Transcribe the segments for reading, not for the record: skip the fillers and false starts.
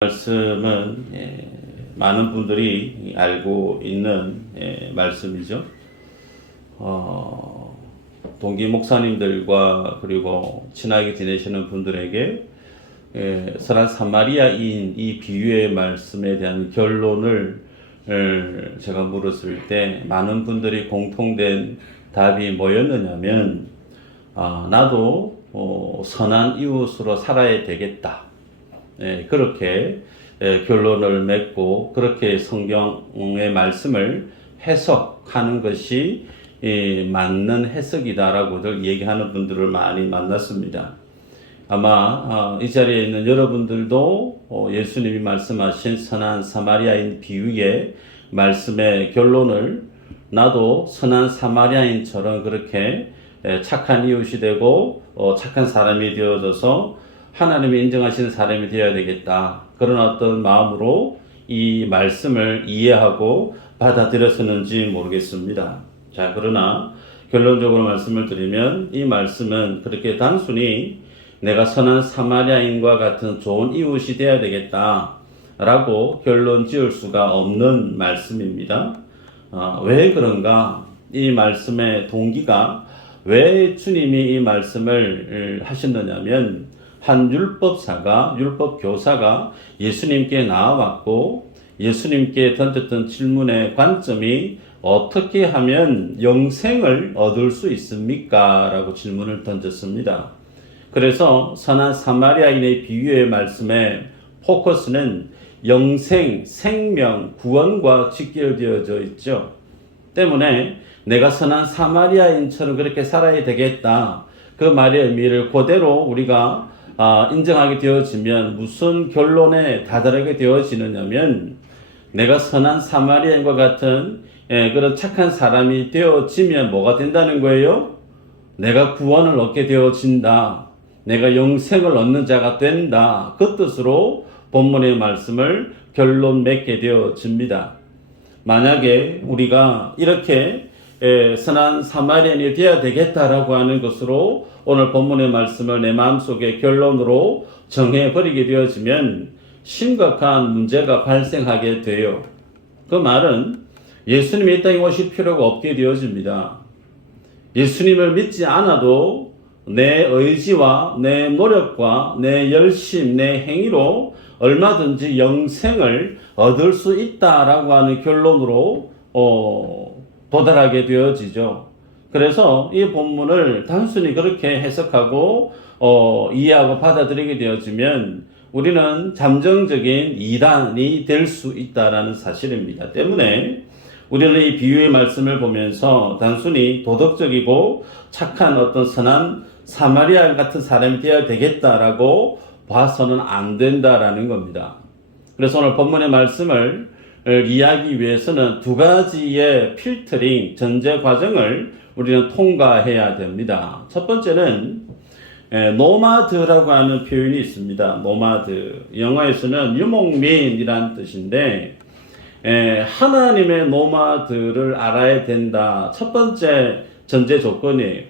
말씀은 많은 분들이 알고 있는 말씀이죠. 동기 목사님들과 그리고 친하게 지내시는 분들에게 선한 사마리아인 이 비유의 말씀에 대한 결론을 제가 물었을 때 많은 분들이 공통된 답이 뭐였느냐면 나도 선한 이웃으로 살아야 되겠다. 그렇게 결론을 맺고 그렇게 성경의 말씀을 해석하는 것이 맞는 해석이다라고들 얘기하는 분들을 많이 만났습니다. 아마 이 자리에 있는 여러분들도 예수님이 말씀하신 선한 사마리아인 비유의 말씀의 결론을 나도 선한 사마리아인처럼 그렇게 착한 이웃이 되고 착한 사람이 되어져서 하나님이 인정하시는 사람이 되어야 되겠다. 그런 어떤 마음으로 이 말씀을 이해하고 받아들였었는지 모르겠습니다. 자, 그러나 결론적으로 말씀을 드리면 이 말씀은 그렇게 단순히 내가 선한 사마리아인과 같은 좋은 이웃이 되어야 되겠다 라고 결론 지을 수가 없는 말씀입니다. 왜 그런가? 이 말씀의 동기가 왜 주님이 이 말씀을 하셨느냐면 한 율법사가, 율법교사가 예수님께 나와왔고 예수님께 던졌던 질문의 관점이 어떻게 하면 영생을 얻을 수 있습니까? 라고 질문을 던졌습니다. 그래서 선한 사마리아인의 비유의 말씀의 포커스는 영생, 생명, 구원과 직결되어져 있죠. 때문에 내가 선한 사마리아인처럼 그렇게 살아야 되겠다. 그 말의 의미를 그대로 우리가 인정하게 되어지면 무슨 결론에 다다르게 되어지느냐면 내가 선한 사마리아인과 같은 그런 착한 사람이 되어지면 뭐가 된다는 거예요? 내가 구원을 얻게 되어진다. 내가 영생을 얻는 자가 된다. 그 뜻으로 본문의 말씀을 결론 맺게 되어집니다. 만약에 우리가 이렇게 선한 사마리아인이 되어야 되겠다라고 하는 것으로 오늘 본문의 말씀을 내 마음속에 결론으로 정해버리게 되어지면 심각한 문제가 발생하게 돼요. 그 말은 예수님이 이 땅에 오실 필요가 없게 되어집니다. 예수님을 믿지 않아도 내 의지와 내 노력과 내 열심, 내 행위로 얼마든지 영생을 얻을 수 있다라고 하는 결론으로 도달하게 되어지죠. 그래서 이 본문을 단순히 그렇게 해석하고 이해하고 받아들이게 되어지면 우리는 잠정적인 이단이 될 수 있다라는 사실입니다. 때문에 우리는 이 비유의 말씀을 보면서 단순히 도덕적이고 착한 어떤 선한 사마리아 같은 사람이 되어야 되겠다라고 봐서는 안 된다라는 겁니다. 그래서 오늘 본문의 말씀을 이해하기 위해서는 두 가지의 필터링, 전제 과정을 우리는 통과해야 됩니다. 첫 번째는 노마드라고 하는 표현이 있습니다. 노마드. 영어에서는 유목민이라는 뜻인데 하나님의 노마드를 알아야 된다. 첫 번째 전제 조건이에요.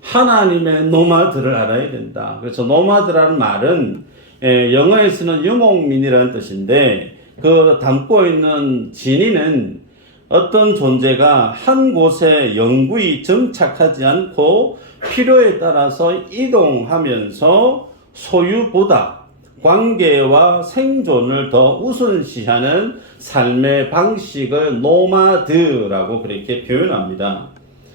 하나님의 노마드를 알아야 된다. 그래서 노마드라는 말은 영어에서는 유목민이라는 뜻인데 그 담고 있는 진의는 어떤 존재가 한 곳에 영구히 정착하지 않고 필요에 따라서 이동하면서 소유보다 관계와 생존을 더 우선시하는 삶의 방식을 노마드라고 그렇게 표현합니다.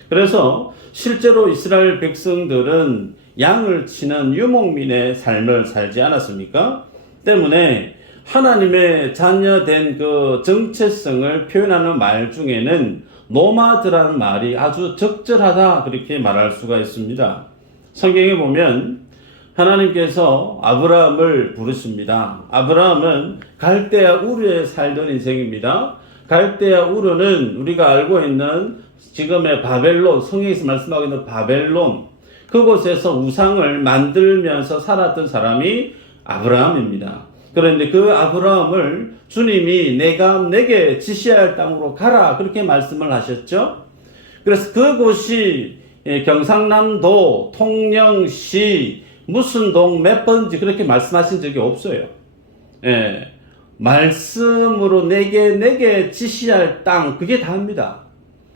그래서 실제로 이스라엘 백성들은 양을 치는 유목민의 삶을 살지 않았습니까? 때문에 하나님의 자녀된 그 정체성을 표현하는 말 중에는 노마드라는 말이 아주 적절하다 그렇게 말할 수가 있습니다. 성경에 보면 하나님께서 아브라함을 부르십니다. 아브라함은 갈대아 우르에 살던 인생입니다. 갈대아 우르는 우리가 알고 있는 지금의 바벨론, 성경에서 말씀하고 있는 바벨론, 그곳에서 우상을 만들면서 살았던 사람이 아브라함입니다. 그런데 그 아브라함을 주님이 내가 내게 지시할 땅으로 가라 그렇게 말씀을 하셨죠. 그래서 그곳이 경상남도 통영시 무슨 동 몇 번지 그렇게 말씀하신 적이 없어요. 말씀으로 내게 지시할 땅, 그게 다입니다.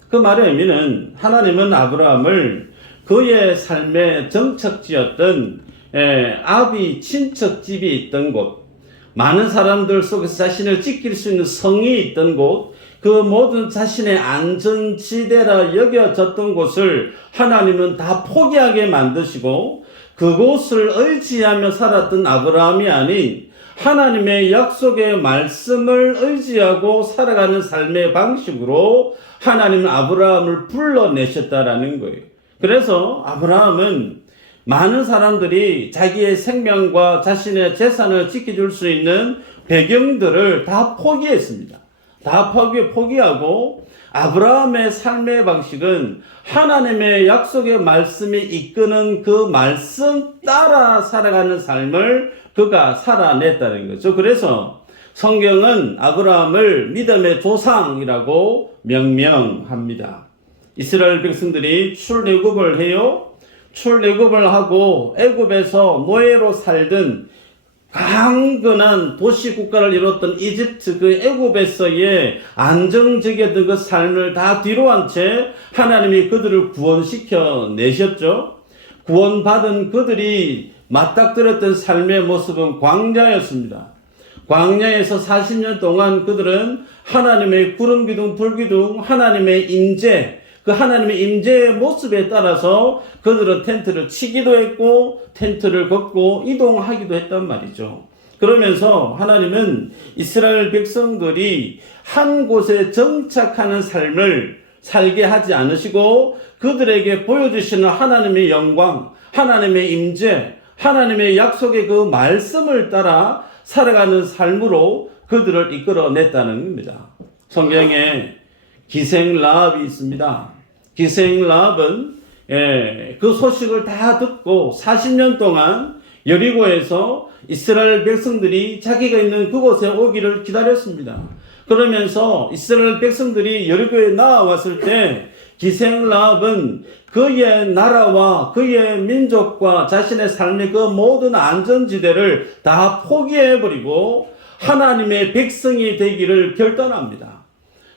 그 말의 의미는 하나님은 아브라함을 그의 삶의 정착지였던 아비 친척집이 있던 곳, 많은 사람들 속에서 자신을 지킬 수 있는 성이 있던 곳, 그 모든 자신의 안전지대라 여겨졌던 곳을 하나님은 다 포기하게 만드시고 그곳을 의지하며 살았던 아브라함이 아닌 하나님의 약속의 말씀을 의지하고 살아가는 삶의 방식으로 하나님은 아브라함을 불러내셨다라는 거예요. 그래서 아브라함은 많은 사람들이 자기의 생명과 자신의 재산을 지켜줄 수 있는 배경들을 다 포기했습니다. 다 포기하고 아브라함의 삶의 방식은 하나님의 약속의 말씀이 이끄는 그 말씀 따라 살아가는 삶을 그가 살아냈다는 거죠. 그래서 성경은 아브라함을 믿음의 조상이라고 명명합니다. 이스라엘 백성들이 출애굽을 해요. 출애굽을 하고 애굽에서 노예로 살던 강건한 도시 국가를 이뤘던 이집트 그 애굽에서의 안정적이었던 그 삶을 다 뒤로 한 채 하나님이 그들을 구원시켜 내셨죠. 구원받은 그들이 맞닥뜨렸던 삶의 모습은 광야였습니다. 광야에서 40년 동안 그들은 하나님의 구름 기둥 불 기둥 하나님의 임재, 그 하나님의 임재의 모습에 따라서 그들은 텐트를 치기도 했고 텐트를 걷고 이동하기도 했단 말이죠. 그러면서 하나님은 이스라엘 백성들이 한 곳에 정착하는 삶을 살게 하지 않으시고 그들에게 보여주시는 하나님의 영광, 하나님의 임재, 하나님의 약속의 그 말씀을 따라 살아가는 삶으로 그들을 이끌어냈다는 겁니다. 성경에 기생 라합이 있습니다. 기생 라합은 그 소식을 다 듣고 40년 동안 여리고에서 이스라엘 백성들이 자기가 있는 그곳에 오기를 기다렸습니다. 그러면서 이스라엘 백성들이 여리고에 나와왔을 때 기생 라합은 그의 나라와 그의 민족과 자신의 삶의 그 모든 안전지대를 다 포기해버리고 하나님의 백성이 되기를 결단합니다.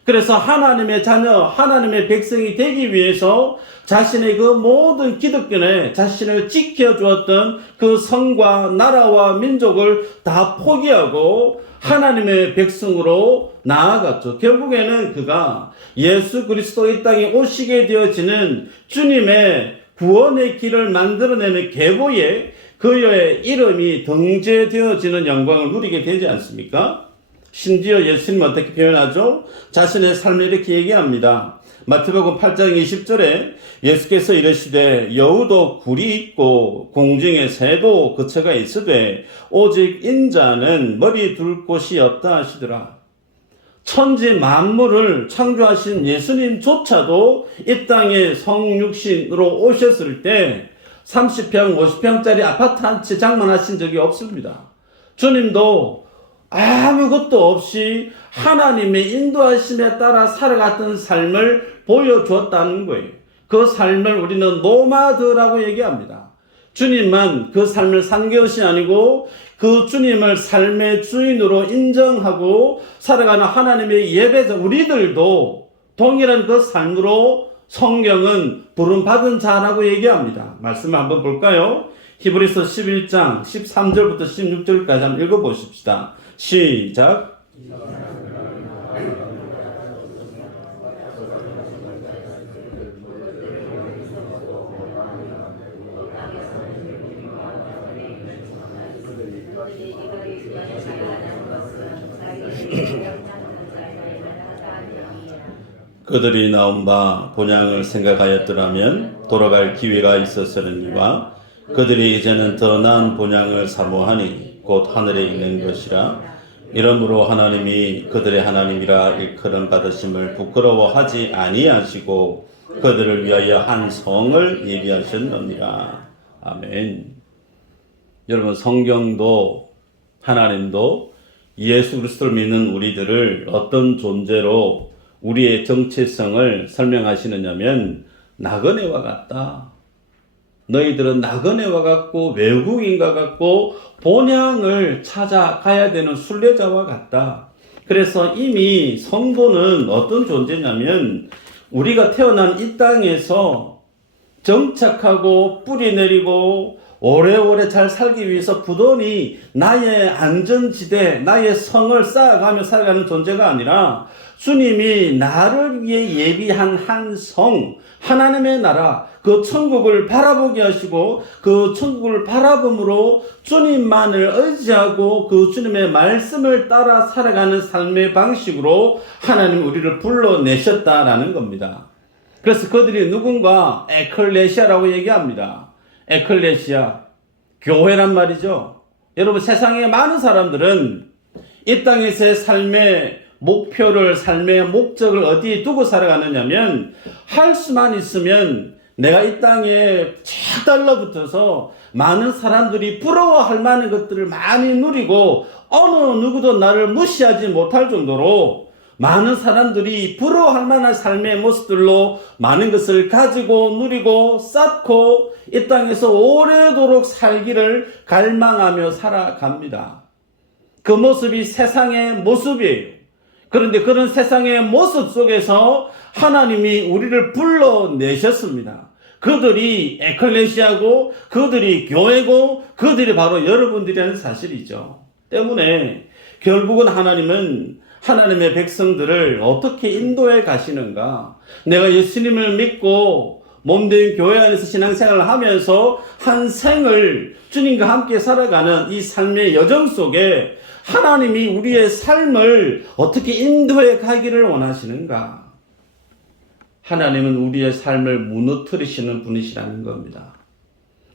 그래서 하나님의 자녀, 하나님의 백성이 되기 위해서 자신의 그 모든 기득권에 자신을 지켜주었던 그 성과 나라와 민족을 다 포기하고 하나님의 백성으로 나아갔죠. 결국에는 그가 예수 그리스도 이 땅에 오시게 되어지는 주님의 구원의 길을 만들어내는 계보에 그의 이름이 등재되어지는 영광을 누리게 되지 않습니까? 심지어 예수님은 어떻게 표현하죠? 자신의 삶을 이렇게 얘기합니다. 마태복음 8장 20절에 예수께서 이르시되 여우도 굴이 있고 공중에 새도 거처가 있으되 오직 인자는 머리 둘 곳이 없다 하시더라. 천지 만물을 창조하신 예수님조차도 이 땅에 성육신으로 오셨을 때 30평, 50평짜리 아파트 한 채 장만하신 적이 없습니다. 주님도 아무것도 없이 하나님의 인도하심에 따라 살아갔던 삶을 보여주었다는 거예요. 그 삶을 우리는 노마드라고 얘기합니다. 주님만 그 삶을 산 것이 아니고 그 주님을 삶의 주인으로 인정하고 살아가는 하나님의 예배자 우리들도 동일한 그 삶으로 성경은 부름받은 자라고 얘기합니다. 말씀을 한번 볼까요? 히브리서 11장 13절부터 16절까지 한번 읽어보십시다. 시작. 그들이 나온 바 본향을 생각하였더라면 돌아갈 기회가 있었으니와 그들이 이제는 더 나은 본향을 사모하니 곧 하늘에 있는 것이라. 이러므로 하나님이 그들의 하나님이라 일컬음 받으심을 부끄러워하지 아니하시고 그들을 위하여 한 성을 예비하셨느니라. 아멘. 여러분, 성경도 하나님도 예수 그리스도를 믿는 우리들을 어떤 존재로 우리의 정체성을 설명하시느냐면 나그네와 같다. 너희들은 나그네와 같고 외국인과 같고 본향을 찾아가야 되는 순례자와 같다. 그래서 이미 성도는 어떤 존재냐면 우리가 태어난 이 땅에서 정착하고 뿌리 내리고 오래오래 잘 살기 위해서 부단히 나의 안전지대, 나의 성을 쌓아가며 살아가는 존재가 아니라 주님이 나를 위해 예비한 한 성, 하나님의 나라, 그 천국을 바라보게 하시고 그 천국을 바라봄으로 주님만을 의지하고 그 주님의 말씀을 따라 살아가는 삶의 방식으로 하나님 우리를 불러내셨다라는 겁니다. 그래서 그들이 누군가 에클레시아라고 얘기합니다. 에클레시아, 교회란 말이죠. 여러분, 세상에 많은 사람들은 이 땅에서의 삶의 목표를, 삶의 목적을 어디에 두고 살아가느냐면 할 수만 있으면 내가 이 땅에 쫙 달라붙어서 많은 사람들이 부러워할 만한 것들을 많이 누리고 어느 누구도 나를 무시하지 못할 정도로 많은 사람들이 부러워할 만한 삶의 모습들로 많은 것을 가지고 누리고 쌓고 이 땅에서 오래도록 살기를 갈망하며 살아갑니다. 그 모습이 세상의 모습이에요. 그런데 그런 세상의 모습 속에서 하나님이 우리를 불러내셨습니다. 그들이 에클레시아고 그들이 교회고 그들이 바로 여러분들이라는 사실이죠. 때문에 결국은 하나님은 하나님의 백성들을 어떻게 인도해 가시는가? 내가 예수님을 믿고 몸된 교회 안에서 신앙생활을 하면서 한 생을 주님과 함께 살아가는 이 삶의 여정 속에 하나님이 우리의 삶을 어떻게 인도해 가기를 원하시는가? 하나님은 우리의 삶을 무너뜨리시는 분이시라는 겁니다.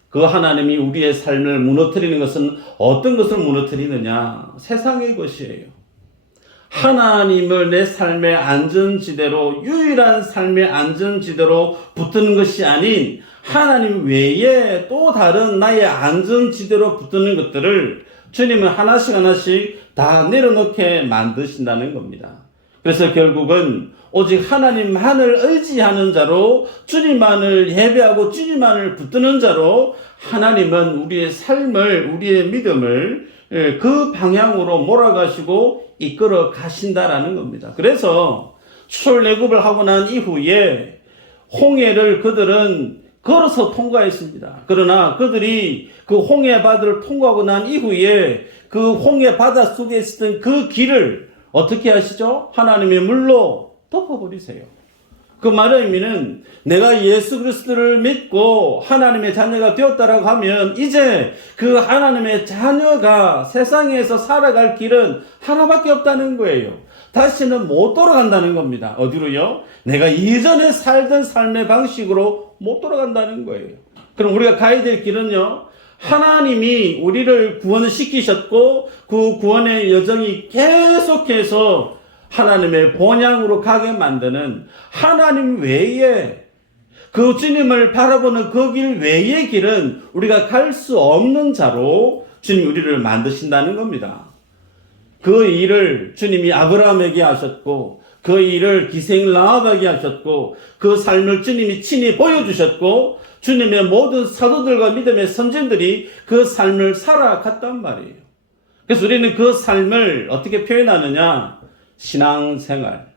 그 하나님이 우리의 삶을 무너뜨리는 것은 어떤 것을 무너뜨리느냐? 세상의 것이에요. 하나님을 내 삶의 안전지대로, 유일한 삶의 안전지대로 붙드는 것이 아닌 하나님 외에 또 다른 나의 안전지대로 붙드는 것들을 주님은 하나씩 하나씩 다 내려놓게 만드신다는 겁니다. 그래서 결국은 오직 하나님만을 의지하는 자로, 주님만을 예배하고 주님만을 붙드는 자로 하나님은 우리의 삶을, 우리의 믿음을 그 방향으로 몰아가시고 이끌어 가신다라는 겁니다. 그래서 출애굽을 하고 난 이후에 홍해를 그들은 걸어서 통과했습니다. 그러나 그들이 그 홍해 바다를 통과하고 난 이후에 그 홍해 바다 속에 있었던 그 길을 어떻게 하시죠? 하나님의 물로 덮어버리세요. 그 말의 의미는 내가 예수 그리스도를 믿고 하나님의 자녀가 되었다라고 하면 이제 그 하나님의 자녀가 세상에서 살아갈 길은 하나밖에 없다는 거예요. 다시는 못 돌아간다는 겁니다. 어디로요? 내가 이전에 살던 삶의 방식으로 못 돌아간다는 거예요. 그럼 우리가 가야 될 길은요, 하나님이 우리를 구원시키셨고 그 구원의 여정이 계속해서 하나님의 본향으로 가게 만드는 하나님 외에, 그 주님을 바라보는 그 길 외의 길은 우리가 갈 수 없는 자로 주님이 우리를 만드신다는 겁니다. 그 일을 주님이 아브라함에게 하셨고 그 일을 기생 라합에게 하셨고 그 삶을 주님이 친히 보여주셨고 주님의 모든 사도들과 믿음의 선진들이 그 삶을 살아갔단 말이에요. 그래서 우리는 그 삶을 어떻게 표현하느냐? 신앙생활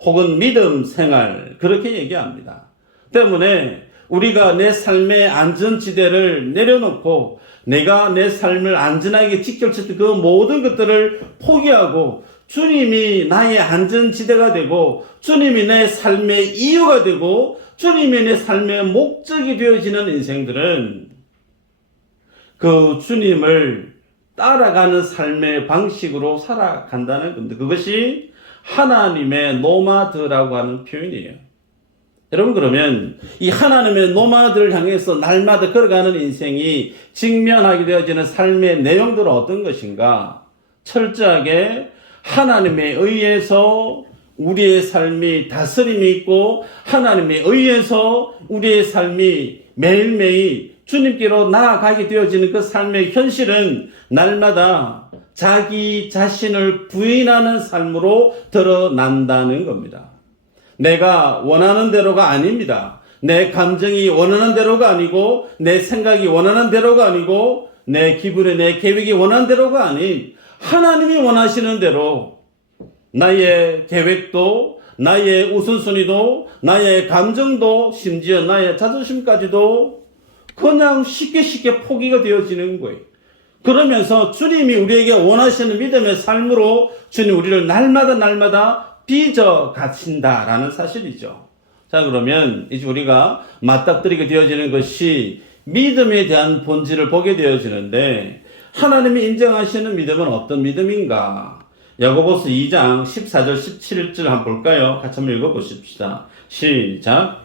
혹은 믿음생활, 그렇게 얘기합니다. 때문에 우리가 내 삶의 안전지대를 내려놓고 내가 내 삶을 안전하게 지켜쳤던 그 모든 것들을 포기하고 주님이 나의 안전지대가 되고 주님이 내 삶의 이유가 되고 주님이 내 삶의 목적이 되어지는 인생들은 그 주님을 따라가는 삶의 방식으로 살아간다는 겁니다. 그것이 하나님의 노마드라고 하는 표현이에요. 여러분, 그러면 이 하나님의 노마드를 향해서 날마다 걸어가는 인생이 직면하게 되어지는 삶의 내용들은 어떤 것인가? 철저하게 하나님에 의해서 우리의 삶이 다스림이 있고 하나님에 의해서 우리의 삶이 매일매일 주님께로 나아가게 되어지는 그 삶의 현실은 날마다 자기 자신을 부인하는 삶으로 드러난다는 겁니다. 내가 원하는 대로가 아닙니다. 내 감정이 원하는 대로가 아니고, 내 생각이 원하는 대로가 아니고, 내 기분이, 내 계획이 원하는 대로가 아닌 하나님이 원하시는 대로 나의 계획도, 나의 우선순위도, 나의 감정도, 심지어 나의 자존심까지도 그냥 쉽게 포기가 되어지는 거예요. 그러면서 주님이 우리에게 원하시는 믿음의 삶으로 주님 우리를 날마다 빚어 가신다라는 사실이죠. 자, 그러면 이제 우리가 맞닥뜨리게 되어지는 것이 믿음에 대한 본질을 보게 되어지는데, 하나님이 인정하시는 믿음은 어떤 믿음인가? 야고보서 2장 14절 17절 한번 볼까요? 같이 한번 읽어보십시다. 시작.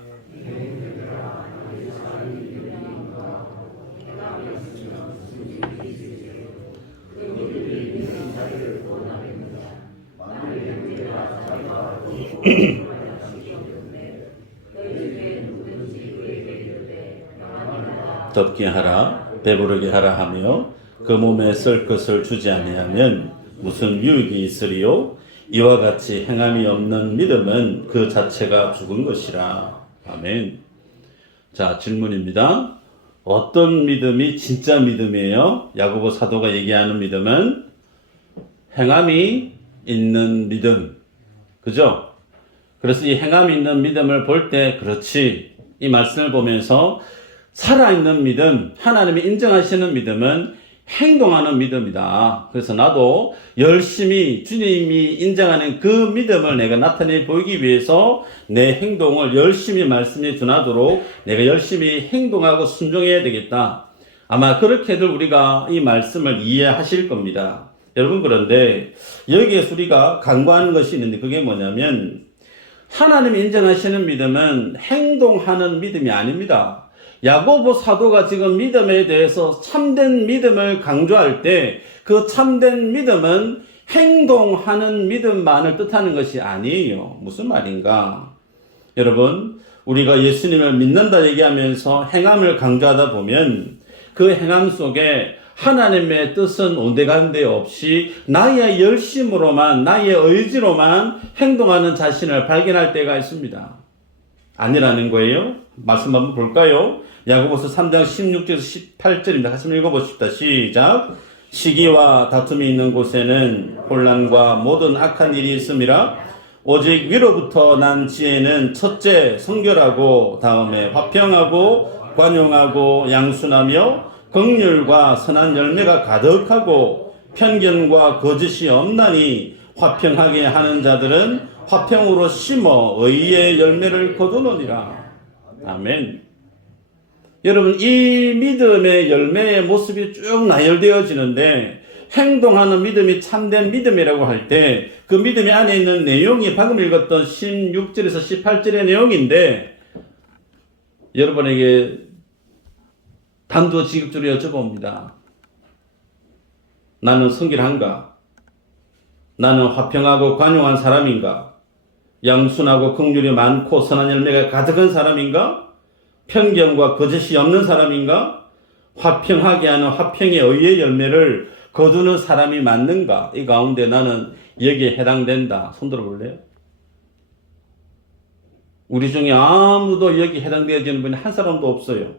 덥게 하라, 배부르게 하라 하며 그 몸에 쓸 것을 주지 아니하면 무슨 유익이 있으리요? 이와 같이 행함이 없는 믿음은 그 자체가 죽은 것이라. 아멘. 자, 질문입니다. 어떤 믿음이 진짜 믿음이에요? 야고보 사도가 얘기하는 믿음은 행함이 있는 믿음. 그죠? 그래서 이 행함이 있는 믿음을 볼 때, 그렇지, 이 말씀을 보면서 살아있는 믿음, 하나님이 인정하시는 믿음은 행동하는 믿음이다. 그래서 나도 열심히 주님이 인정하는 그 믿음을 내가 나타내 보이기 위해서 내 행동을 열심히 말씀해 준하도록 내가 열심히 행동하고 순종해야 되겠다. 아마 그렇게들 우리가 이 말씀을 이해하실 겁니다. 여러분, 그런데 여기에서 우리가 간과하는 것이 있는데, 그게 뭐냐면 하나님이 인정하시는 믿음은 행동하는 믿음이 아닙니다. 야고보 사도가 지금 믿음에 대해서 참된 믿음을 강조할 때 그 참된 믿음은 행동하는 믿음만을 뜻하는 것이 아니에요. 무슨 말인가? 여러분, 우리가 예수님을 믿는다 얘기하면서 행함을 강조하다 보면 그 행함 속에 하나님의 뜻은 온데간데 없이 나의 열심으로만, 나의 의지로만 행동하는 자신을 발견할 때가 있습니다. 아니라는 거예요. 말씀 한번 볼까요? 야고보서 3장 16절에서 18절입니다. 같이 한번 읽어보십시다. 시작. 시기와 다툼이 있는 곳에는 혼란과 모든 악한 일이 있음이라. 오직 위로부터 난 지혜는 첫째 성결하고, 다음에 화평하고 관용하고 양순하며 긍휼과 선한 열매가 가득하고 편견과 거짓이 없나니, 화평하게 하는 자들은 화평으로 심어 의의 열매를 거두느니라. 아멘. 여러분, 이 믿음의 열매의 모습이 쭉 나열되어지는데, 행동하는 믿음이 참된 믿음이라고 할 때 그 믿음이 안에 있는 내용이 방금 읽었던 16절에서 18절의 내용인데, 여러분에게 단도직입적으로 여쭤봅니다. 나는 성결한가? 나는 화평하고 관용한 사람인가? 양순하고 긍휼이 많고 선한 열매가 가득한 사람인가? 편견과 거짓이 없는 사람인가? 화평하게 하는 화평의 의의 열매를 거두는 사람이 맞는가? 이 가운데 나는 여기에 해당된다. 손 들어볼래요? 우리 중에 아무도 여기 해당되어지는 분이 한 사람도 없어요.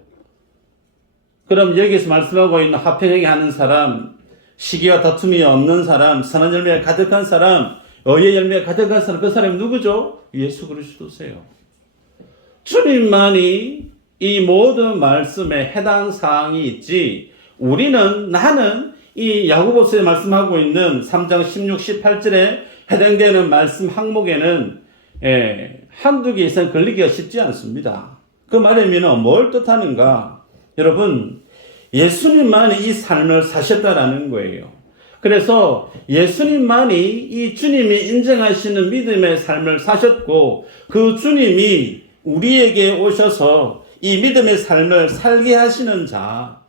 그럼 여기서 말씀하고 있는 화평하게 하는 사람, 시기와 다툼이 없는 사람, 선한 열매가 가득한 사람, 의의 열매가 가득한 사람, 그 사람이 누구죠? 예수 그리스도세요. 주님만이 이 모든 말씀에 해당 사항이 있지, 나는 이 야고보서에 말씀하고 있는 3장 16, 18절에 해당되는 말씀 항목에는 한두 개 이상 걸리기가 쉽지 않습니다. 그 말의 의미는 뭘 뜻하는가? 여러분, 예수님만이 이 삶을 사셨다라는 거예요. 그래서 예수님만이 이 주님이 인정하시는 믿음의 삶을 사셨고, 그 주님이 우리에게 오셔서 이 믿음의 삶을 살게 하시는 자.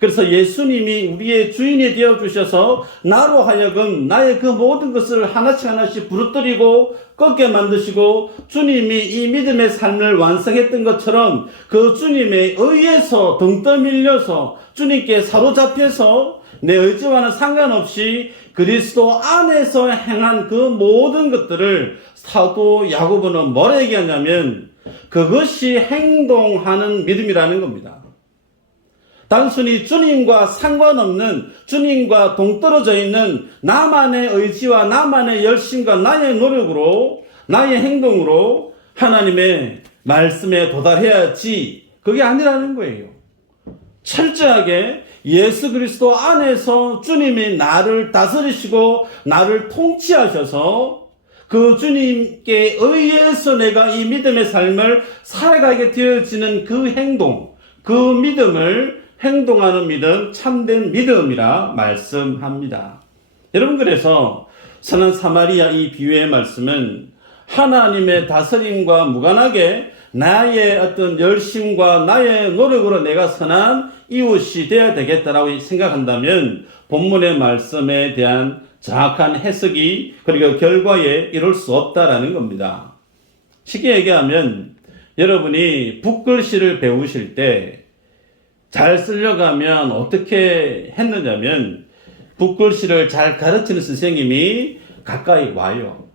그래서 예수님이 우리의 주인이 되어주셔서 나로 하여금 나의 그 모든 것을 하나씩 부르뜨리고 꺾게 만드시고, 주님이 이 믿음의 삶을 완성했던 것처럼 그 주님에 의해서 등 떠밀려서 주님께 사로잡혀서 내 의지와는 상관없이 그리스도 안에서 행한 그 모든 것들을 사도 야고보는 뭐라 얘기하냐면, 그것이 행동하는 믿음이라는 겁니다. 단순히 주님과 상관없는, 주님과 동떨어져 있는 나만의 의지와 나만의 열심과 나의 노력으로, 나의 행동으로 하나님의 말씀에 도달해야지, 그게 아니라는 거예요. 철저하게 예수 그리스도 안에서 주님이 나를 다스리시고 나를 통치하셔서 그 주님께 의해서 내가 이 믿음의 삶을 살아가게 되어지는 그 행동, 그 믿음을 행동하는 믿음, 참된 믿음이라 말씀합니다. 여러분, 그래서 선한 사마리아 이 비유의 말씀은 하나님의 다스림과 무관하게 나의 어떤 열심과 나의 노력으로 내가 선한 이웃이 되어야 되겠다라고 생각한다면 본문의 말씀에 대한 정확한 해석이 그리고 결과에 이룰 수 없다라는 겁니다. 쉽게 얘기하면 여러분이 붓글씨를 배우실 때 잘 쓰려고 하면 어떻게 했느냐면 붓글씨를 잘 가르치는 선생님이 가까이 와요.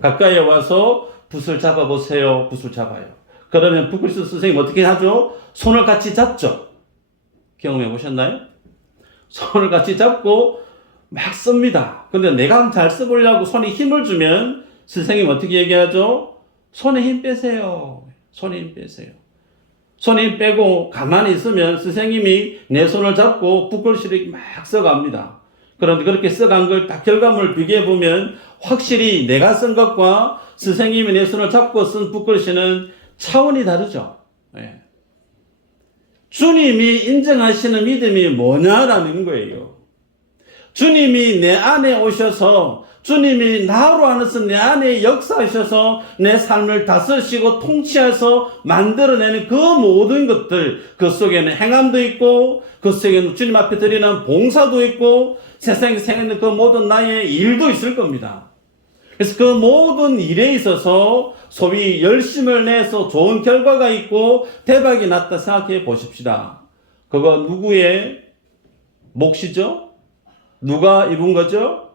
가까이 와서 붓을 잡아보세요. 붓을 잡아요. 그러면 붓글씨 선생님 어떻게 하죠? 손을 같이 잡죠. 경험해 보셨나요? 손을 같이 잡고 막 씁니다. 근데 내가 잘 써보려고 손에 힘을 주면 선생님 어떻게 얘기하죠? 손에 힘 빼세요. 손에 힘 빼세요. 손에 힘 빼고 가만히 있으면 선생님이 내 손을 잡고 붓글씨를 막 써갑니다. 그런데 그렇게 써간 걸 딱 결과물을 비교해 보면 확실히 내가 쓴 것과 선생님이 내 손을 잡고 쓴 붓글씨는 차원이 다르죠. 네. 주님이 인정하시는 믿음이 뭐냐라는 거예요. 주님이 내 안에 오셔서 주님이 나로 안에서 내 안에 역사하셔서 내 삶을 다스리시고 통치해서 만들어내는 그 모든 것들, 그 속에는 행함도 있고 그 속에는 주님 앞에 드리는 봉사도 있고 세상에 생기는 그 모든 나의 일도 있을 겁니다. 그래서 그 모든 일에 있어서 소위 열심을 내서 좋은 결과가 있고 대박이 났다 생각해 보십시다. 그거 누구의 몫이죠? 누가 이룬 거죠?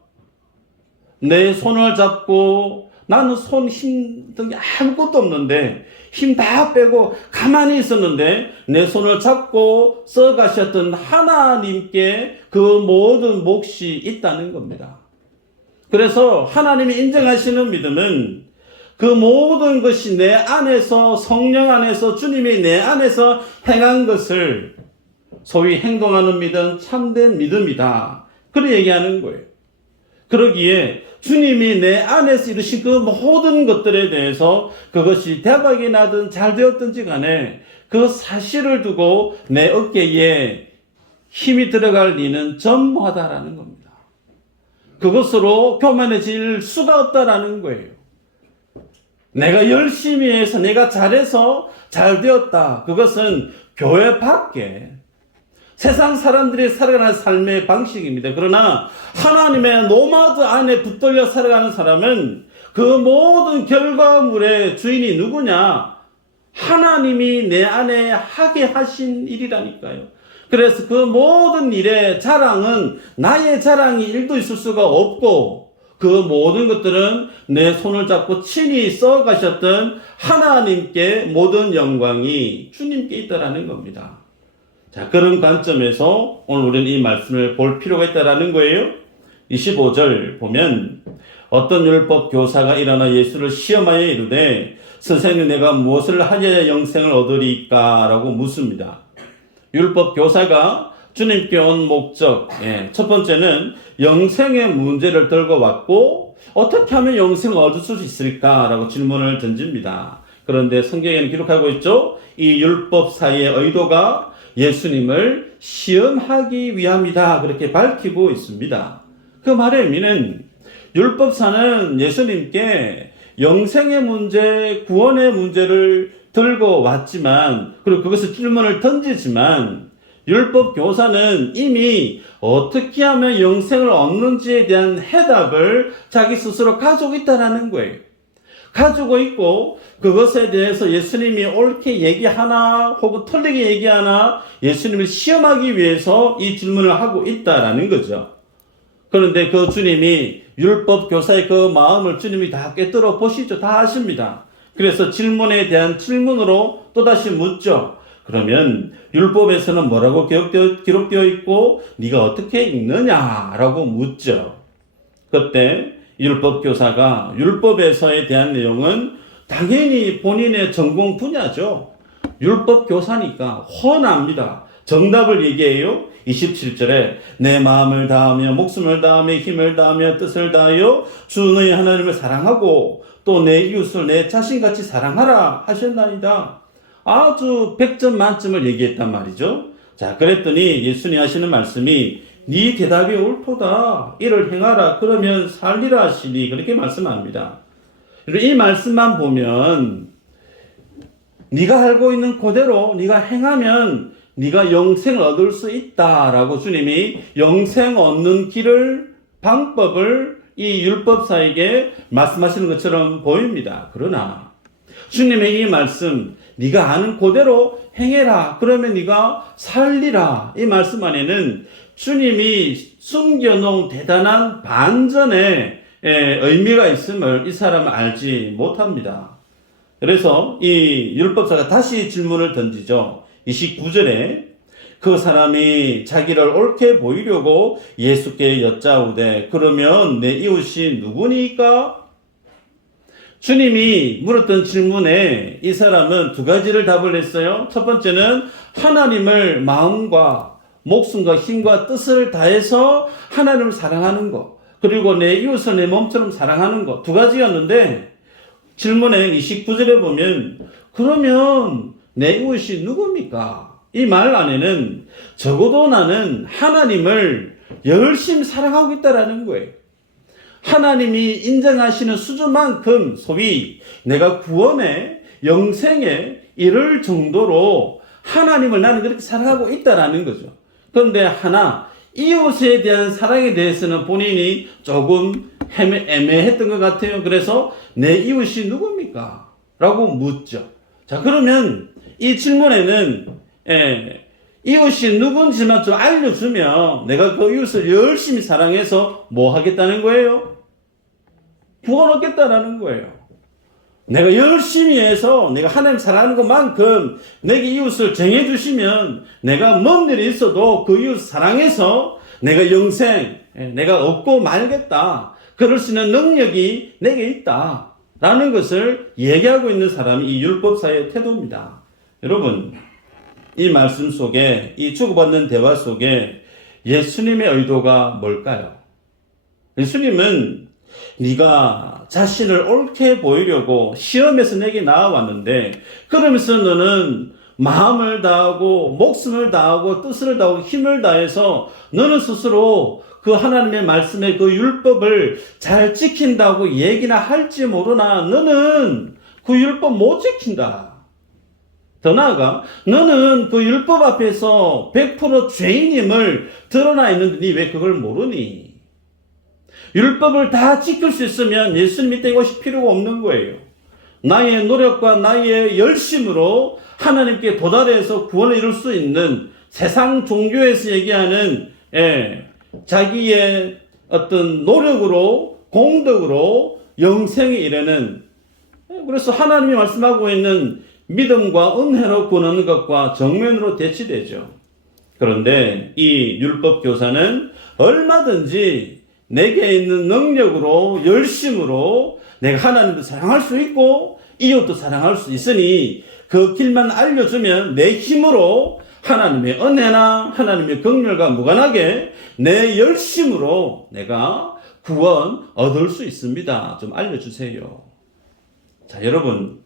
내 손을 잡고 나는 손 힘 든 게 아무것도 없는데 힘 다 빼고 가만히 있었는데 내 손을 잡고 써가셨던 하나님께 그 모든 몫이 있다는 겁니다. 그래서 하나님이 인정하시는 믿음은 그 모든 것이 내 안에서 성령 안에서 주님이 내 안에서 행한 것을 소위 행동하는 믿음, 참된 믿음이다. 그렇게 얘기하는 거예요. 그러기에 주님이 내 안에서 이루신 그 모든 것들에 대해서 그것이 대박이 나든 잘 되었든지 간에 그 사실을 두고 내 어깨에 힘이 들어갈 리는 전무하다라는 겁니다. 그것으로 교만해질 수가 없다라는 거예요. 내가 열심히 해서 내가 잘해서 잘 되었다. 그것은 교회 밖에 세상 사람들이 살아가는 삶의 방식입니다. 그러나 하나님의 노마드 안에 붙들려 살아가는 사람은 그 모든 결과물의 주인이 누구냐? 하나님이 내 안에 하게 하신 일이라니까요. 그래서 그 모든 일의 자랑은 나의 자랑이 일도 있을 수가 없고 그 모든 것들은 내 손을 잡고 친히 써가셨던 하나님께 모든 영광이 주님께 있다라는 겁니다. 자, 그런 관점에서 오늘 우리는 이 말씀을 볼 필요가 있다라는 거예요. 25절 보면 어떤 율법 교사가 일어나 예수를 시험하여 이르되 선생님 내가 무엇을 하여야 영생을 얻으리까? 라고 묻습니다. 율법 교사가 주님께 온 목적, 첫 번째는 영생의 문제를 들고 왔고 어떻게 하면 영생을 얻을 수 있을까라고 질문을 던집니다. 그런데 성경에는 기록하고 있죠. 이 율법사의 의도가 예수님을 시험하기 위함이다. 그렇게 밝히고 있습니다. 그 말의 의미는 율법사는 예수님께 영생의 문제, 구원의 문제를 들고 왔지만, 그리고 그것을 질문을 던지지만, 율법 교사는 이미 어떻게 하면 영생을 얻는지에 대한 해답을 자기 스스로 가지고 있다는 거예요. 가지고 있고 그것에 대해서 예수님이 옳게 얘기하나 혹은 틀리게 얘기하나 예수님을 시험하기 위해서 이 질문을 하고 있다라는 거죠. 그런데 그 주님이 율법 교사의 그 마음을 주님이 다 꿰뚫어 보시죠. 다 아십니다. 그래서 질문에 대한 질문으로 또다시 묻죠. 그러면 율법에서는 뭐라고 기록되어 있고 네가 어떻게 읽느냐라고 묻죠. 그때 율법 교사가 율법에서에 대한 내용은 당연히 본인의 전공 분야죠. 율법 교사니까 훤합니다. 정답을 얘기해요. 27절에 내 마음을 다하며 목숨을 다하며 힘을 다하며 뜻을 다하여 주 너희 하나님을 사랑하고 또 내 이웃을 내 자신같이 사랑하라 하셨나이다. 아주 100점 만점을 얘기했단 말이죠. 자, 그랬더니 예수님 하시는 말씀이 네 대답이 옳도다. 이를 행하라. 그러면 살리라 하시니 그렇게 말씀합니다. 이 말씀만 보면 네가 알고 있는 그대로 네가 행하면 네가 영생을 얻을 수 있다라고 주님이 영생 얻는 길을 방법을 이 율법사에게 말씀하시는 것처럼 보입니다. 그러나 주님의 이 말씀 네가 아는 그대로 행해라. 그러면 네가 살리라. 이 말씀 안에는 주님이 숨겨놓은 대단한 반전의 의미가 있음을 이 사람은 알지 못합니다. 그래서 이 율법사가 다시 질문을 던지죠. 29절에 그 사람이 자기를 옳게 보이려고 예수께 여짜오되 그러면 내 이웃이 누구니까? 주님이 물었던 질문에 이 사람은 두 가지를 답을 했어요. 첫 번째는 하나님을 마음과 목숨과 힘과 뜻을 다해서 하나님을 사랑하는 것, 그리고 내 이웃을 내 몸처럼 사랑하는 것, 두 가지였는데 질문에 29절에 보면 그러면 내 이웃이 누굽니까? 이 말 안에는 적어도 나는 하나님을 열심히 사랑하고 있다라는 거예요. 하나님이 인정하시는 수준만큼 소위 내가 구원에 영생에 이를 정도로 하나님을 나는 그렇게 사랑하고 있다라는 거죠. 그런데 하나 이웃에 대한 사랑에 대해서는 본인이 조금 애매했던 것 같아요. 그래서 내 이웃이 누굽니까? 라고 묻죠. 자, 그러면 이 질문에는 이웃이 누군지만 좀 알려주면 내가 그 이웃을 열심히 사랑해서 뭐 하겠다는 거예요? 구원 얻겠다라는 거예요. 내가 열심히 해서 내가 하나님 사랑하는 것만큼 내게 이웃을 정해주시면 내가 먼 일이 있어도 그 이웃 사랑해서 내가 영생, 내가 얻고 말겠다. 그럴 수 있는 능력이 내게 있다. 라는 것을 얘기하고 있는 사람이 이 율법사의 태도입니다. 여러분, 이 말씀 속에, 이 주고받는 대화 속에 예수님의 의도가 뭘까요? 예수님은 네가 자신을 옳게 보이려고 시험에서 내게 나와왔는데 그러면서 너는 마음을 다하고 목숨을 다하고 뜻을 다하고 힘을 다해서 너는 스스로 그 하나님의 말씀의 그 율법을 잘 지킨다고 얘기나 할지 모르나 너는 그 율법 못 지킨다. 더 나아가 너는 그 율법 앞에서 100% 죄인임을 드러나 있는데 니 왜 그걸 모르니? 율법을 다 지킬 수 있으면 예수님 밑에 오실 필요가 없는 거예요. 나의 노력과 나의 열심으로 하나님께 도달해서 구원을 이룰 수 있는 세상 종교에서 얘기하는 자기의 어떤 노력으로 공덕으로 영생에 이르는, 그래서 하나님이 말씀하고 있는 믿음과 은혜로 구원하는 것과 정면으로 대치되죠. 그런데 이 율법 교사는 얼마든지 내게 있는 능력으로 열심으로 내가 하나님도 사랑할 수 있고 이웃도 사랑할 수 있으니 그 길만 알려주면 내 힘으로 하나님의 은혜나 하나님의 긍휼과 무관하게 내 열심으로 내가 구원 얻을 수 있습니다. 좀 알려주세요. 자, 여러분,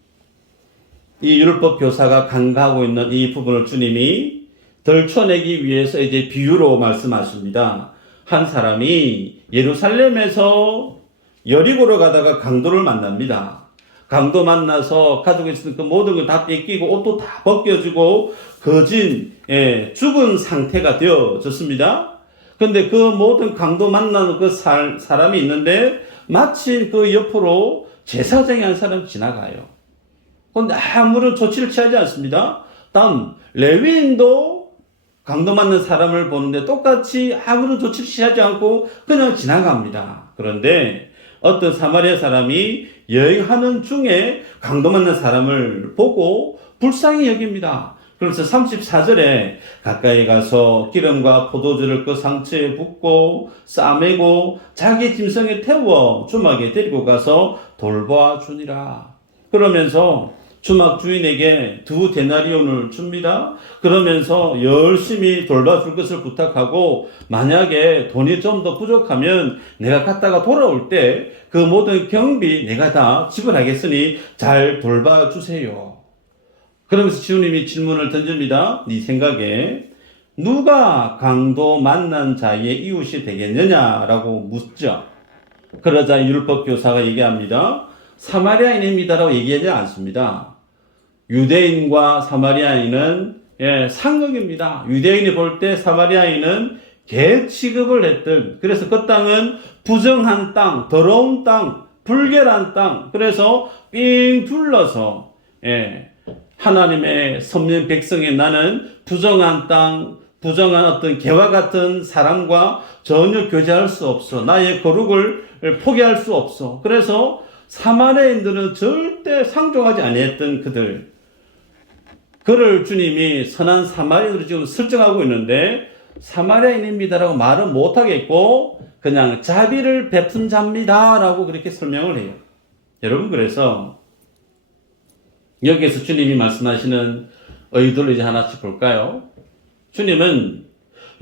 이 율법 교사가 간과하고 있는 이 부분을 주님이 덜쳐내기 위해서 이제 비유로 말씀하십니다. 한 사람이 예루살렘에서 여리고로 가다가 강도를 만납니다. 강도 만나서 가지고 있었던 그 모든 걸 다 뺏기고 옷도 다 벗겨지고 거진 죽은 상태가 되어졌습니다. 그런데 그 모든 강도 만나는 그 사람이 있는데 마침 그 옆으로 제사장이 한 사람 지나가요. 그런데 아무런 조치를 취하지 않습니다. 다음 레위인도 강도 맞는 사람을 보는데 똑같이 아무런 조치를 취하지 않고 그냥 지나갑니다. 그런데 어떤 사마리아 사람이 여행하는 중에 강도 맞는 사람을 보고 불쌍히 여깁니다. 그래서 34절에 가까이 가서 기름과 포도주를 그 상처에 붓고 싸매고 자기 짐승에 태워 주막에 데리고 가서 돌보아 주니라. 그러면서 주막 주인에게 2데나리온을 줍니다. 그러면서 열심히 돌봐줄 것을 부탁하고 만약에 돈이 좀 더 부족하면 내가 갔다가 돌아올 때 그 모든 경비 내가 다 지불하겠으니 잘 돌봐주세요. 그러면서 주님이 질문을 던집니다. 네 생각에 누가 강도 만난 자의 이웃이 되겠느냐라고 묻죠. 그러자 율법교사가 얘기합니다. 사마리아인입니다라고 얘기하지 않습니다. 유대인과 사마리아인은 상극입니다. 유대인이 볼 때 사마리아인은 개 취급을 했던, 그래서 그 땅은 부정한 땅, 더러운 땅, 불결한 땅, 그래서 삥 둘러서 하나님의 선민 백성인 나는 부정한 땅, 부정한 어떤 개와 같은 사람과 전혀 교제할 수 없어. 나의 거룩을 포기할 수 없어. 그래서 사마리아인들은 절대 상종하지 아니했던 그를 주님이 선한 사마리아인으로 지금 설정하고 있는데 사마리아인입니다라고 말은 못하겠고 그냥 자비를 베푼 자입니다라고 그렇게 설명을 해요. 여러분, 그래서 여기에서 주님이 말씀하시는 의도를 이제 하나씩 볼까요? 주님은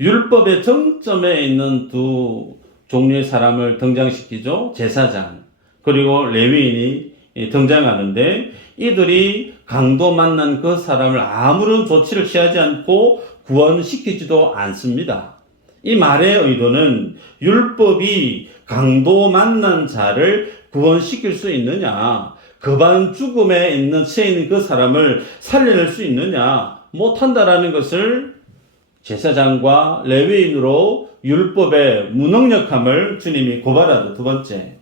율법의 정점에 있는 두 종류의 사람을 등장시키죠. 제사장 그리고 레위인이 등장하는데 이들이 강도 만난 그 사람을 아무런 조치를 취하지 않고 구원시키지도 않습니다. 이 말의 의도는 율법이 강도 만난 자를 구원시킬 수 있느냐, 급한 죽음에 처해 있는 그 사람을 살려낼 수 있느냐, 못한다라는 것을 제사장과 레위인으로 율법의 무능력함을 주님이 고발하죠. 두 번째,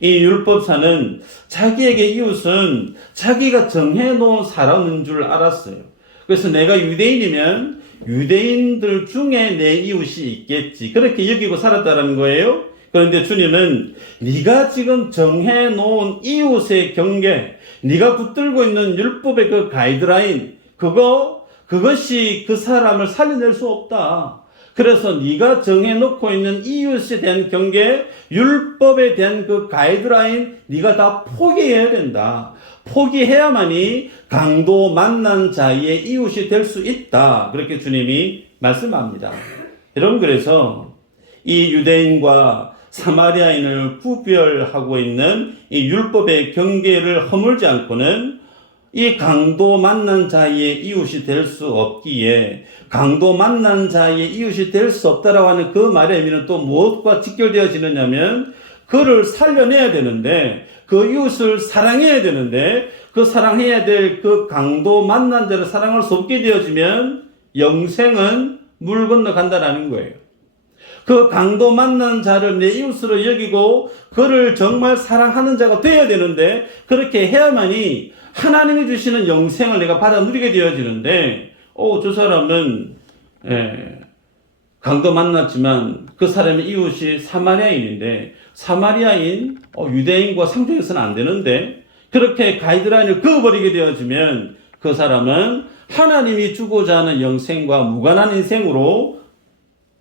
이 율법사는 자기에게 이웃은 자기가 정해놓은 사람인 줄 알았어요. 그래서 내가 유대인이면 유대인들 중에 내 이웃이 있겠지, 그렇게 여기고 살았다는 거예요. 그런데 주님은 네가 지금 정해놓은 이웃의 경계, 네가 붙들고 있는 율법의 그 가이드라인, 그것이 그 사람을 살려낼 수 없다. 그래서 네가 정해놓고 있는 이웃에 대한 경계, 율법에 대한 그 가이드라인 네가 다 포기해야 된다. 포기해야만이 강도 만난 자의 이웃이 될 수 있다. 그렇게 주님이 말씀합니다. 여러분, 그래서 이 유대인과 사마리아인을 구별하고 있는 이 율법의 경계를 허물지 않고는 이 강도 만난 자의 이웃이 될 수 없기에, 강도 만난 자의 이웃이 될 수 없다라고 하는 그 말의 의미는 또 무엇과 직결되어지느냐면 그를 살려내야 되는데, 그 이웃을 사랑해야 되는데, 그 사랑해야 될 그 강도 만난 자를 사랑할 수 없게 되어지면 영생은 물 건너간다라는 거예요. 그 강도 만난 자를 내 이웃으로 여기고 그를 정말 사랑하는 자가 되어야 되는데, 그렇게 해야만이 하나님이 주시는 영생을 내가 받아 누리게 되어지는데, 저 사람은 강도 만났지만 그 사람의 이웃이 사마리아인인데, 사마리아인 유대인과 상종해서는 안 되는데, 그렇게 가이드라인을 그어버리게 되어지면 그 사람은 하나님이 주고자 하는 영생과 무관한 인생으로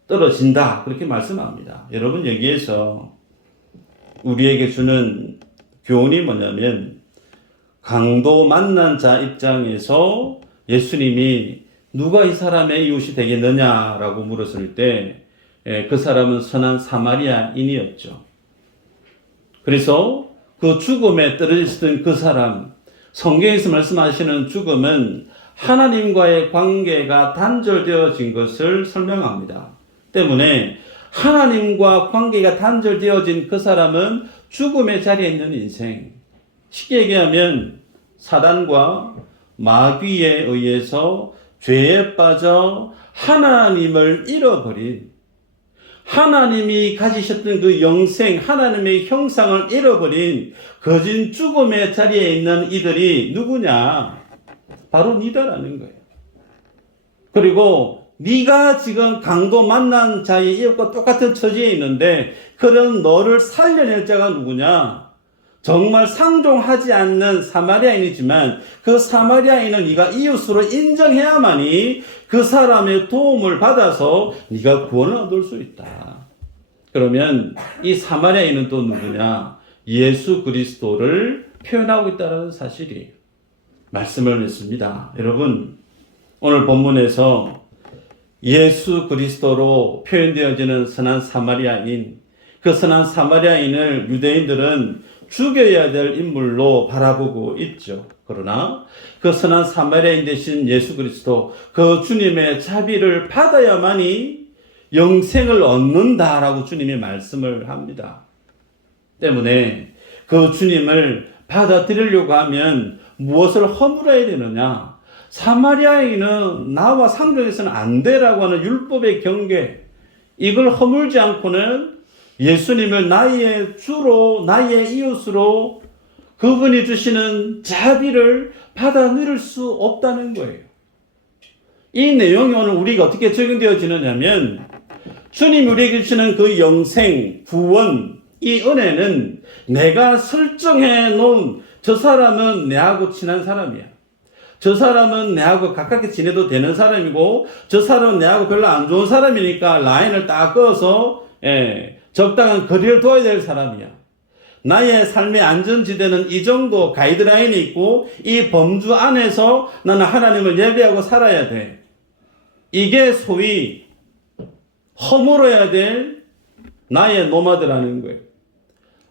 떨어진다. 그렇게 말씀합니다. 여러분, 여기에서 우리에게 주는 교훈이 뭐냐면, 강도 만난 자 입장에서 예수님이 누가 이 사람의 이웃이 되겠느냐라고 물었을 때 그 사람은 선한 사마리아인이었죠. 그래서 그 죽음에 떨어졌던 그 사람, 성경에서 말씀하시는 죽음은 하나님과의 관계가 단절되어진 것을 설명합니다. 때문에 하나님과 관계가 단절되어진 그 사람은 죽음의 자리에 있는 인생, 쉽게 얘기하면 사단과 마귀에 의해서 죄에 빠져 하나님을 잃어버린, 하나님이 가지셨던 그 영생, 하나님의 형상을 잃어버린 거진 죽음의 자리에 있는 이들이 누구냐? 바로 니다라는 거예요. 그리고 네가 지금 강도 만난 자의 이웃과 똑같은 처지에 있는데 그런 너를 살려낼 자가 누구냐? 정말 상종하지 않는 사마리아인이지만 그 사마리아인을 네가 이웃으로 인정해야만이 그 사람의 도움을 받아서 네가 구원을 얻을 수 있다. 그러면 이 사마리아인은 또 누구냐? 예수 그리스도를 표현하고 있다는 사실이에요. 말씀을 했습니다. 여러분, 오늘 본문에서 예수 그리스도로 표현되어지는 선한 사마리아인, 그 선한 사마리아인을 유대인들은 죽여야 될 인물로 바라보고 있죠. 그러나 그 선한 사마리아인 대신 예수 그리스도, 그 주님의 자비를 받아야만이 영생을 얻는다라고 주님이 말씀을 합니다. 때문에 그 주님을 받아들이려고 하면 무엇을 허물어야 되느냐? 사마리아인은 나와 상종해서는 안 되라고 하는 율법의 경계, 이걸 허물지 않고는 예수님을 나의 주로, 나의 이웃으로 그분이 주시는 자비를 받아 누릴 수 없다는 거예요. 이 내용이 오늘 우리가 어떻게 적용되어지느냐면, 주님이 우리에게 주시는 그 영생, 구원, 이 은혜는 내가 설정해 놓은 저 사람은 내하고 친한 사람이야. 저 사람은 내하고 가깝게 지내도 되는 사람이고, 저 사람은 내하고 별로 안 좋은 사람이니까 라인을 딱 그어서 적당한 거리를 둬야 될 사람이야. 나의 삶의 안전지대는 이 정도 가이드라인이 있고 이 범주 안에서 나는 하나님을 예배하고 살아야 돼. 이게 소위 허물어야 될 나의 노마드라는 거예요.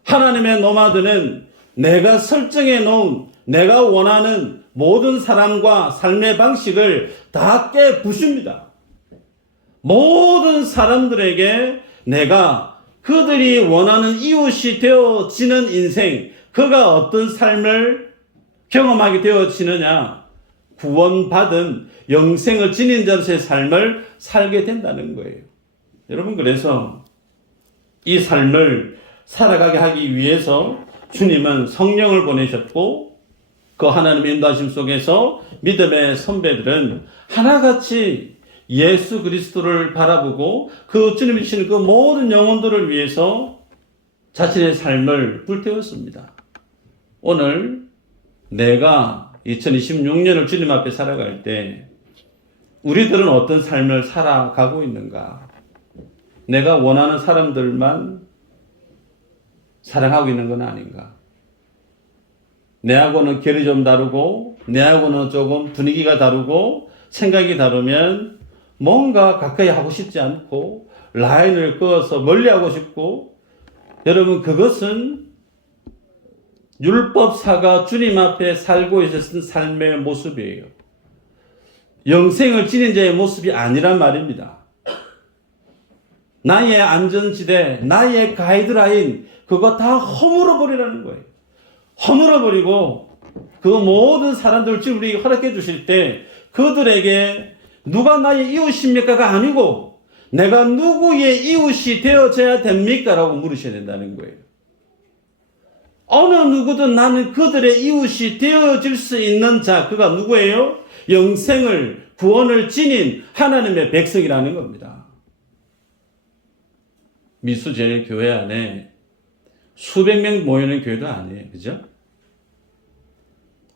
하나님의 노마드는 내가 설정해 놓은, 내가 원하는 모든 사람과 삶의 방식을 다 깨부숩니다. 모든 사람들에게 내가 그들이 원하는 이웃이 되어지는 인생, 그가 어떤 삶을 경험하게 되어지느냐, 구원받은 영생을 지닌 자로서의 삶을 살게 된다는 거예요. 여러분, 그래서 이 삶을 살아가게 하기 위해서 주님은 성령을 보내셨고, 그 하나님의 인도하심 속에서 믿음의 선배들은 하나같이 예수 그리스도를 바라보고 그 주님이 주시는 그 모든 영혼들을 위해서 자신의 삶을 불태웠습니다. 오늘 내가 2026년을 주님 앞에 살아갈 때 우리들은 어떤 삶을 살아가고 있는가? 내가 원하는 사람들만 사랑하고 있는 건 아닌가? 내하고는 결이 좀 다르고 내하고는 조금 분위기가 다르고 생각이 다르면 뭔가 가까이 하고 싶지 않고 라인을 그어서 멀리하고 싶고, 여러분, 그것은 율법사가 주님 앞에 살고 있었던 삶의 모습이에요. 영생을 지닌 자의 모습이 아니란 말입니다. 나의 안전지대, 나의 가이드라인, 그거 다 허물어버리라는 거예요. 허물어버리고 그 모든 사람들을 지금 우리에게 허락해 주실 때 그들에게 누가 나의 이웃입니까가 아니고 내가 누구의 이웃이 되어져야 됩니까? 라고 물으셔야 된다는 거예요. 어느 누구든 나는 그들의 이웃이 되어질 수 있는 자, 그가 누구예요? 영생을, 구원을 지닌 하나님의 백성이라는 겁니다. 미수제일교회 안에 수백 명 모이는 교회도 아니에요. 그죠?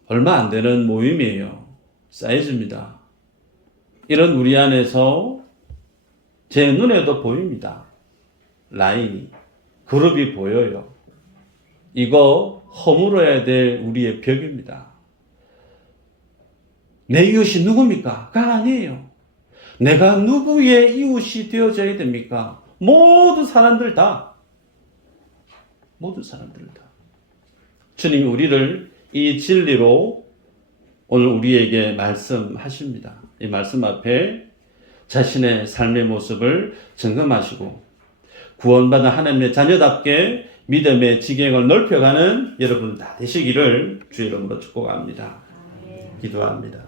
얼마 안 되는 모임이에요. 사이즈입니다. 이런 우리 안에서 제 눈에도 보입니다. 라인이, 그룹이 보여요. 이거 허물어야 될 우리의 벽입니다. 내 이웃이 누굽니까? 가 아니에요. 내가 누구의 이웃이 되어져야 됩니까? 모든 사람들 다. 모든 사람들 다. 주님이 우리를 이 진리로 오늘 우리에게 말씀하십니다. 이 말씀 앞에 자신의 삶의 모습을 점검하시고 구원받은 하나님의 자녀답게 믿음의 지경을 넓혀가는 여러분 다 되시기를 주의 이름으로 축복합니다. 기도합니다.